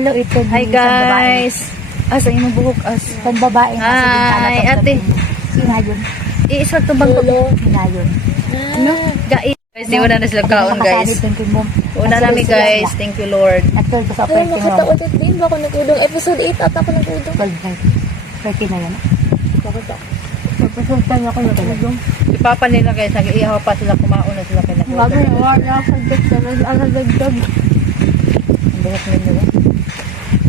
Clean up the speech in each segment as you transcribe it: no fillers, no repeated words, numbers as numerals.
Hello, ito. Hi guys. As ang imong buhok as pang babae na Hi, ate. Sinayon. Iisa to bang ko? Sinayon. Ano? Guys, di wala na sila kaon guys. Una namin guys. Thank you Lord. Actual ko sa Ay, pwede mo. makataulit din ba ako nag-udong? Episode 8 ata ako nag-udong. 12 pwede na yan. Bakit ako? Episode 10 ako nag-udong. Si Papa nila guys, nag-iihaw pa sila kumaon na sila Grabe, pinag-order. wala sa dagdag. Ang dagdag. Ang buhok nila.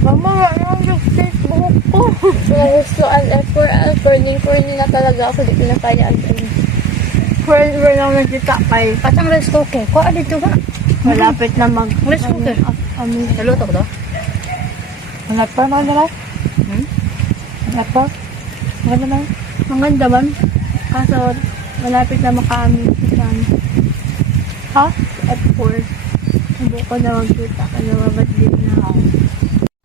Mama, wala ang dagdag buhok ko. So, gusto ang effort, corny na talaga ako. Di pinakaya ang Friends, wala lang nagkita kay. Patang rice cooker. Kuha dito ba? Malapit na mag... Rice cooker. Saluto ko to. Hangat pa, mga dalas? Hangat pa? Maganda man? Maganda man. Kaso, malapit na makaamin sa ha? F4. Hindi ko na magkita ka na mabadlit na ako.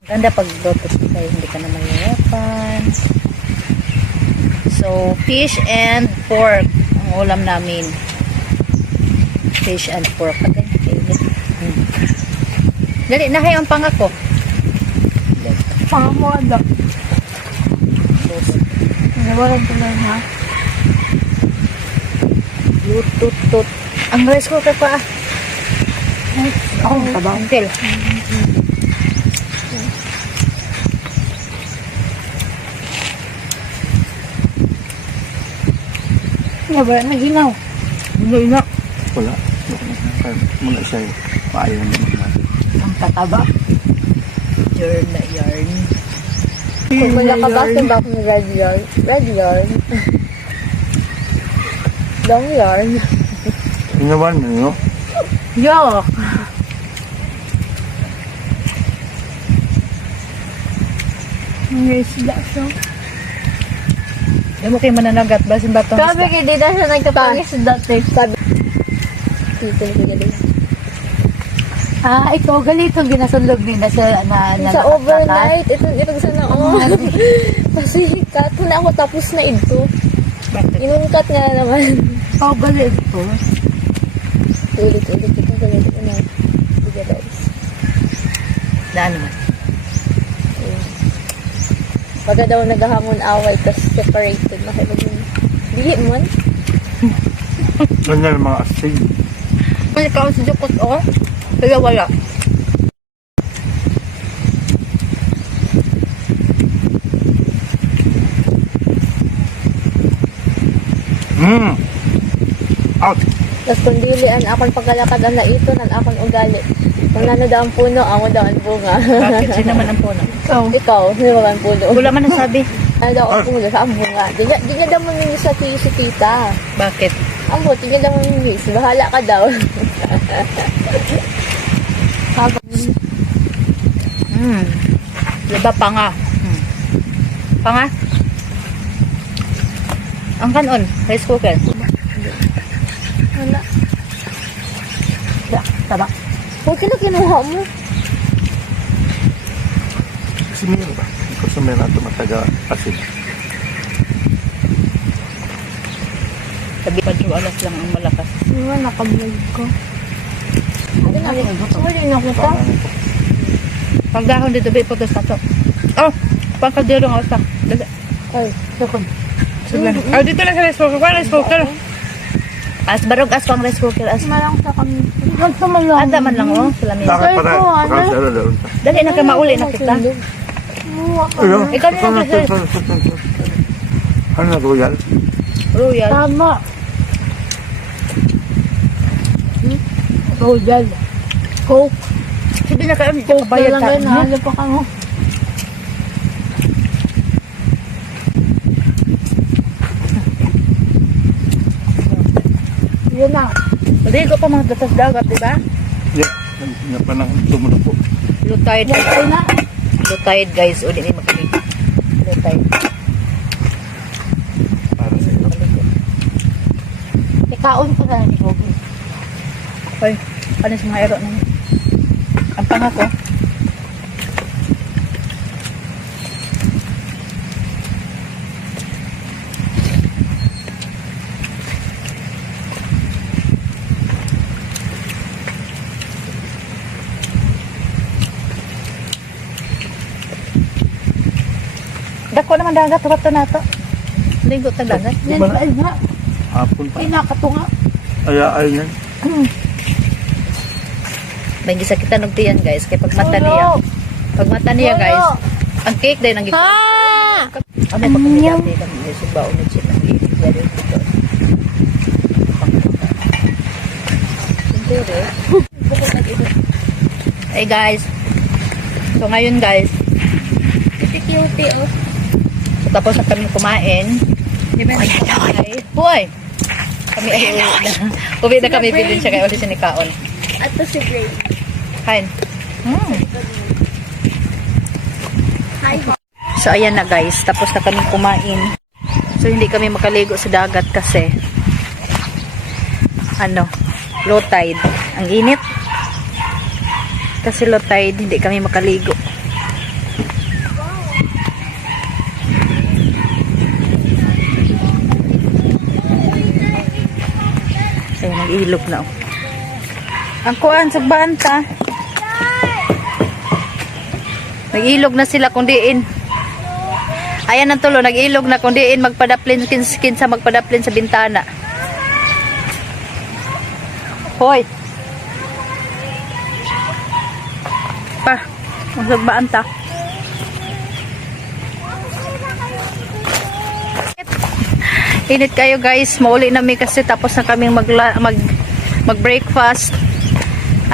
Ganda pag lotus tayo, hindi ka na mahirapan. So, fish and pork ang ulam namin. Fish and pork. Dali, nahay ang pangako. Pangamada. Nawalan ko na ha? Lutut-tut. Ang rice cooker pa. Ako ang tabaw. Until. Nga ba? Naginaw. Hindi na. Wala. Muna siya maayon naman natin. Ang tataba. Yarn na yarn. Kung wala ka ba, ba akong red yarn? Red yarn? Long yarn? Inawan mo, no? Yok! Ang isda siya. Hindi mo kayo mananagat. Basin ba itong Sabi kay Dida siya nagkapangis dati. Sabi. Dito na galing. Ah, ikaw galito ginasulog din na sa Sa overnight, itong sana ako. Kasi cut na ako tapos na ito. Inungkat nga naman. Ikaw galito. Ulit-ulit ito. Ulit na. Sige guys. na ano. Pagka daw naghahamon away, tas separated na kayo mag Dili man. Ganyan ang mga astig. May kaon sa Jukot o? Kaya wala. Out! Tas kung dili an akong pagkalakad ang naito ng akong ugali. Kung nano daw ang puno, ako daw ang bunga. Bakit? Sino naman ang puno? Ikaw, sino ba ang puno? Wala man nasabi. Ano daw ang puno sa ang bunga? Di nga daw mamingis sa tiyo si tita. Bakit? Ang buti nga daw mamingis. Bahala ka daw. Diba panga? Panga? Ang kanon, rice cooker. Wala. Taba. Huwag ka na kinuha mo. Kasi meron ba? Kasi meron ito mataga asin. Sabi pa 2 alas lang ang malakas. Diba nakablog ko? Huli na ko ta. Pagdahon dito, ba ipotos na to. Oh! Pangkaldero nga utak. Dali. Ay, Sukon. Sige. Oh, dito na sa rice cooker. Kuha rice cooker. As barog as pang rice cooker. As Malang sa kami. Ganto man lang. ada man lang oh. Salamin. Bakit para? ko, ano? Bakit sa doon? Dali na kayo mauli na kita. Ano? Ikaw na lang kasi. Ano na royal? Royal. Tama. Royal. Coke. Sige na kayo. Coke na Bayad lang ka. yan. Halo pa ka mo. Yun na. Hindi ko pa mga datas dagat, di ba? Yeah. Nga pa nang tumunog po. Low tide. Yan na. Low tide guys. O di na makinig. Low tide. Para sa iyo. Ikaon ko na ni Gogi. Hoy. Ano sa mga aero namin? Ang pangako. Dako naman dagat, rato na to. Ligo ta dagat. Yan pa nga. Hapon pa. Ay, nakatunga. Ay yan. May gisa kita nung tiyan guys, kay pag mata niya. Pag mata niya guys, ang cake din ang gika. Ano pa kami dati kami subaw na siya ng dito. Hey guys. So ngayon guys, Cute oh. so, tapos na kami kumain. Ay, hoy. Kami ay uwi na kami bilhin siya kay ulit si Nikaon. At to si Gray. Kain. Hi. So ayan na guys, tapos na kami kumain. So hindi kami makaligo sa dagat kasi low tide. Ang init. Kasi low tide, hindi kami makaligo. Ayun, nag-ilog na. Ang kuan, sagbaan ta. Nag-ilog na sila kung diin. Ayan ang tulo, nag-ilog na kung diin magpadaplin, kinsa magpadaplin sa bintana. Hoy. Pa, ang sagbaan ta. Init kayo guys, mauli namin kasi tapos na kaming mag-breakfast.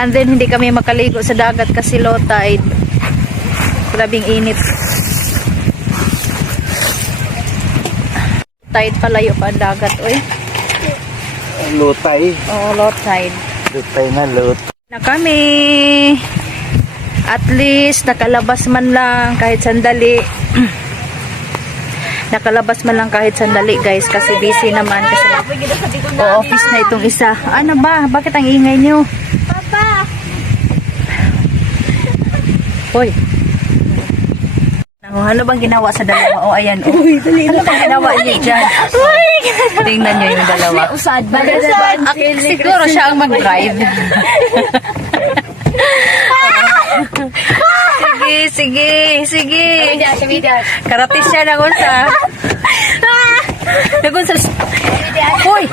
And then hindi kami makaligo sa dagat kasi low tide. Grabing init. Tide palayo pa ang dagat, oy. Lutay. Oh, low tide. Lutay na lut. Na kami. At least nakalabas man lang kahit sandali. Nakalabas man lang kahit sandali guys kasi busy naman kasi office na itong isa. Ano ba? Bakit ang ingay nyo? Papa! Hoy. Ano bang ginawa sa dalawa? O ayan. Oh. Ano bang ginawa niyo dyan? Tingnan nyo yung dalawa. Usad ba? Siguro siya ang mag-drive. Sige. Karatis siya na unsa. Nagunsa. Hoy!